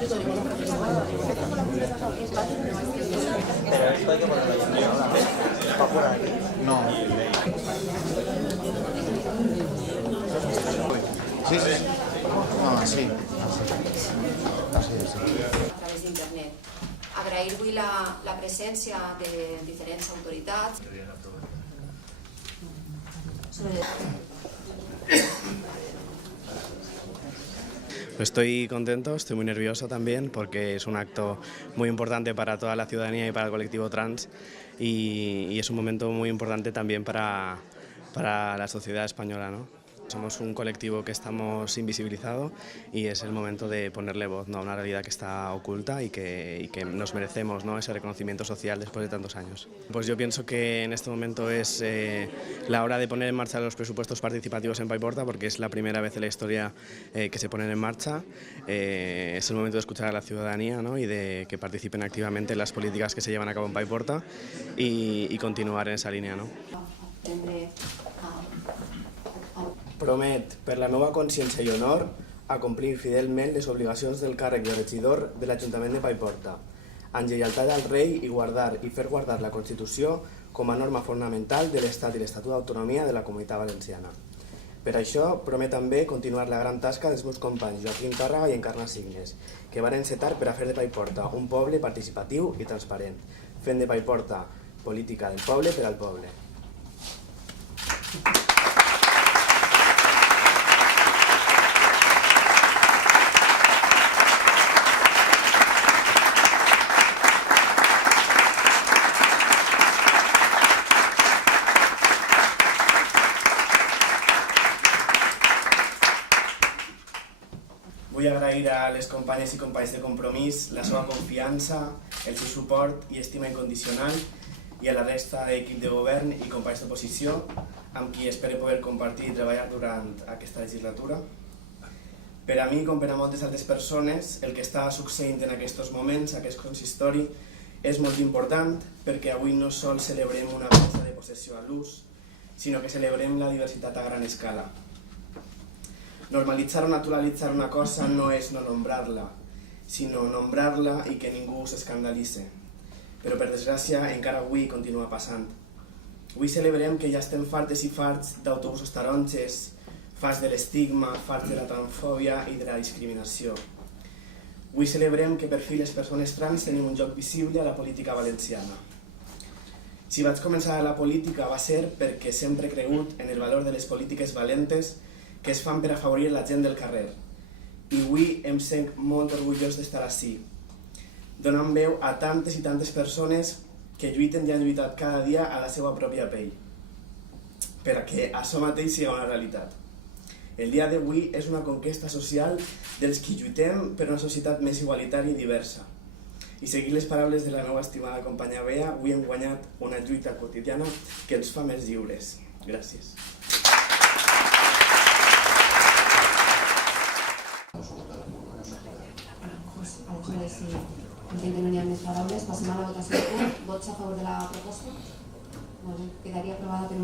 Pero esto hay que ponerlo ya ahora. ¿Va por aquí? No. Sí, sí. No, así. Así. A través d'internet. Agrair-vos la presència de diferents autoritats. Estoy contento, estoy muy nervioso también porque es un acto muy importante para toda la ciudadanía y para el colectivo trans y es un momento muy importante también para la sociedad española, ¿no? Somos un colectivo que estamos invisibilizados y es el momento de ponerle voz, ¿no?, a una realidad que está oculta y que nos merecemos, ¿no?, ese reconocimiento social después de tantos años. Pues yo pienso que en este momento es la hora de poner en marcha los presupuestos participativos en Paiporta, porque es la primera vez en la historia que se ponen en marcha. Es el momento de escuchar a la ciudadanía, ¿no?, y de que participen activamente en las políticas que se llevan a cabo en Paiporta y continuar en esa línea, ¿no? Promet, per la meva consciència i honor, a complir fidelment les obligacions del càrrec de regidor de l'Ajuntament de Paiporta, en lleialtat al rei i guardar i fer guardar la Constitució com a norma fonamental de l'Estat i l'Estatut d'Autonomia de la Comunitat Valenciana. Per això, promet també continuar la gran tasca dels meus companys Joaquim Tàrraga i Encarna Signes, que van encetar per a fer de Paiporta un poble participatiu i transparent, fent de Paiporta política del poble per al poble. Vull agrair a les companyes i companys de Compromís la seva confiança, el seu suport i estima incondicional i a la resta d'equip de govern i companys d'oposició amb qui espero poder compartir i treballar durant aquesta legislatura. Per a mi, com per a moltes altres persones, el que està succeint en aquests moments, aquest consistori, és molt important perquè avui no sols celebrem una presa de possessió a l'ús, sinó que celebrem la diversitat a gran escala. Normalitzar o naturalitzar una cosa no és no nombrar-la, sinó nombrar-la i que ningú s'escandalitze. Però per desgràcia encara avui continua passant. Avui celebrem que ja estem fartes i farts d'autobusos taronges, farts de l'estigma, farts de la transfòbia i de la discriminació. Avui celebrem que per fi les persones trans tenim un lloc visible a la política valenciana. Si vaig començar a la política va ser perquè sempre he cregut en el valor de les polítiques valentes que es fan per afavorir la gent del carrer. I avui em sent molt orgullós d'estar ací, donant veu a tantes i tantes persones que lluiten i han lluitat cada dia a la seva pròpia pell, perquè això mateix sigui una realitat. El dia d'avui és una conquesta social dels que lluitem per una societat més igualitària i diversa. I seguint les paraules de la meva estimada companya Bea, avui hem guanyat una lluita quotidiana que ens fa més lliures. Gràcies. Aleshores, si entenc que no n'hi ha més paraules, passem a la votació. Vots a favor de la proposta? Quedaria aprovada per